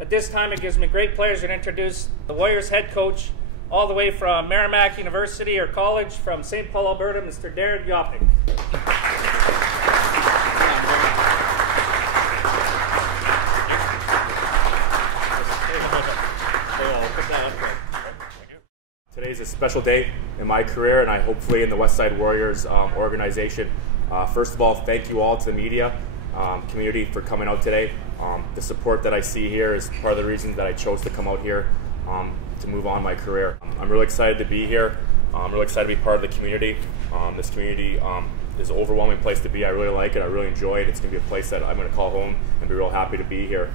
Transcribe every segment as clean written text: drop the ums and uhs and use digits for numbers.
At this time, it gives me great pleasure to introduce the Warriors head coach, all the way from Merrimack University or College from St. Paul, Alberta, Mr. Derek Yopik. Today's a special day in my career, and hopefully in the Westside Warriors organization. First of all, thank you all to the media community for coming out today. The support that I see here is part of the reason that I chose to come out here to move on my career. I'm really excited to be here. I'm really excited to be part of the community. This community is an overwhelming place to be. I really like it. I really enjoy it. It's going to be a place that I'm going to call home and be real happy to be here.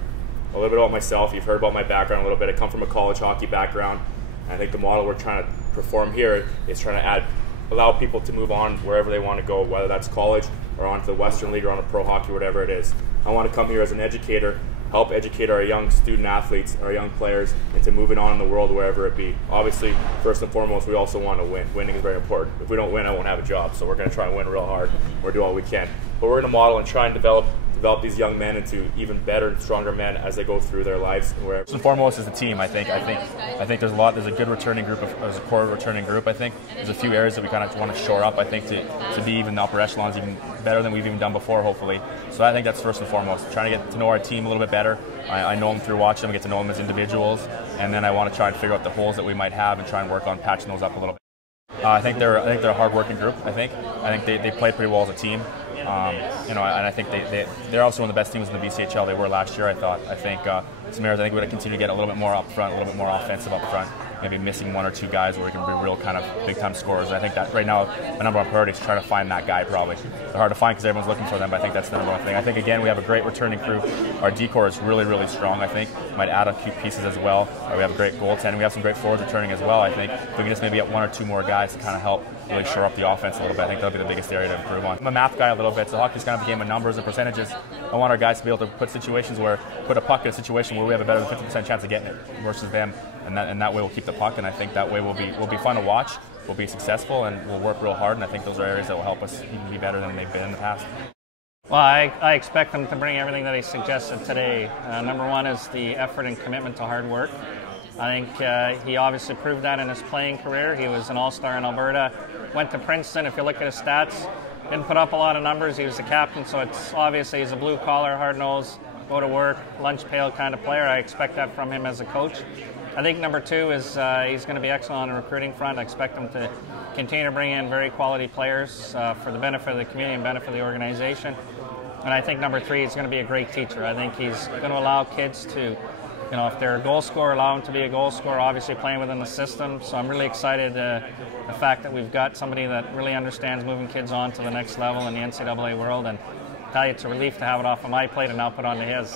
A little bit about myself. You've heard about my background a little bit. I come from a college hockey background. I think the model we're trying to perform here is trying to allow people to move on wherever they want to go, whether that's college or onto the Western League or on a pro hockey, whatever it is. I want to come here as an educator, help educate our young student athletes, our young players, into moving on in the world wherever it be. Obviously, first and foremost, we also want to win. Winning is very important. If we don't win, I won't have a job, so we're going to try and win real hard. We're do all we can. But we're going to model and try and develop these young men into even better and stronger men as they go through their lives. First and foremost is the team. I think there's a good returning group. There's a core returning group. I think there's a few areas that we kind of want to shore up. I think to be even the upper echelons even better than we've even done before, hopefully. So I think that's first and foremost. Trying to get to know our team a little bit better. I know them through watching them, get to know them as individuals, and then I want to try and figure out the holes that we might have and try and work on patching those up a little bit. I think they're a hard-working group. I think they played pretty well as a team. And I think they're also one of the best teams in the BCHL. They were last year, I thought. I think some areas I think we're going to continue to get a little bit more up front, a little bit more offensive up front. Maybe missing one or two guys where we can be real kind of big-time scorers. I think that right now the number one priority is trying to find that guy probably. They're hard to find because everyone's looking for them, but I think that's the number one thing. I think, again, we have a great returning crew. Our D-core is really, really strong, I think. Might add a few pieces as well. We have a great goaltending. We have some great forwards returning as well, I think. If we can just maybe get one or two more guys to kind of help really shore up the offense a little bit, I think that'll be the biggest area to improve on. I'm a math guy a little bit, so hockey's kind of a game of numbers and percentages. I want our guys to be able to put a puck in a situation where we have a better than 50% chance of getting it versus them, and that way we'll keep the puck, and I think that way we'll be fun to watch, we'll be successful, and we'll work real hard, and I think those are areas that will help us even be better than they've been in the past. Well, I expect them to bring everything that he suggested today. Number one is the effort and commitment to hard work. I think he obviously proved that in his playing career. He was an all-star in Alberta, went to Princeton. If you look at his stats, didn't put up a lot of numbers. He was the captain, so it's obviously he's a blue-collar, hard-nosed, go-to-work, lunch pail kind of player. I expect that from him as a coach. I think number two is he's going to be excellent on the recruiting front. I expect him to continue to bring in very quality players for the benefit of the community and benefit of the organization. And I think number three, he's going to be a great teacher. I think he's going to allow kids to, if they're a goal scorer, allow them to be a goal scorer, obviously playing within the system. So I'm really excited the fact that we've got somebody that really understands moving kids on to the next level in the NCAA world. And I tell you, it's a relief to have it off of my plate and now put onto his.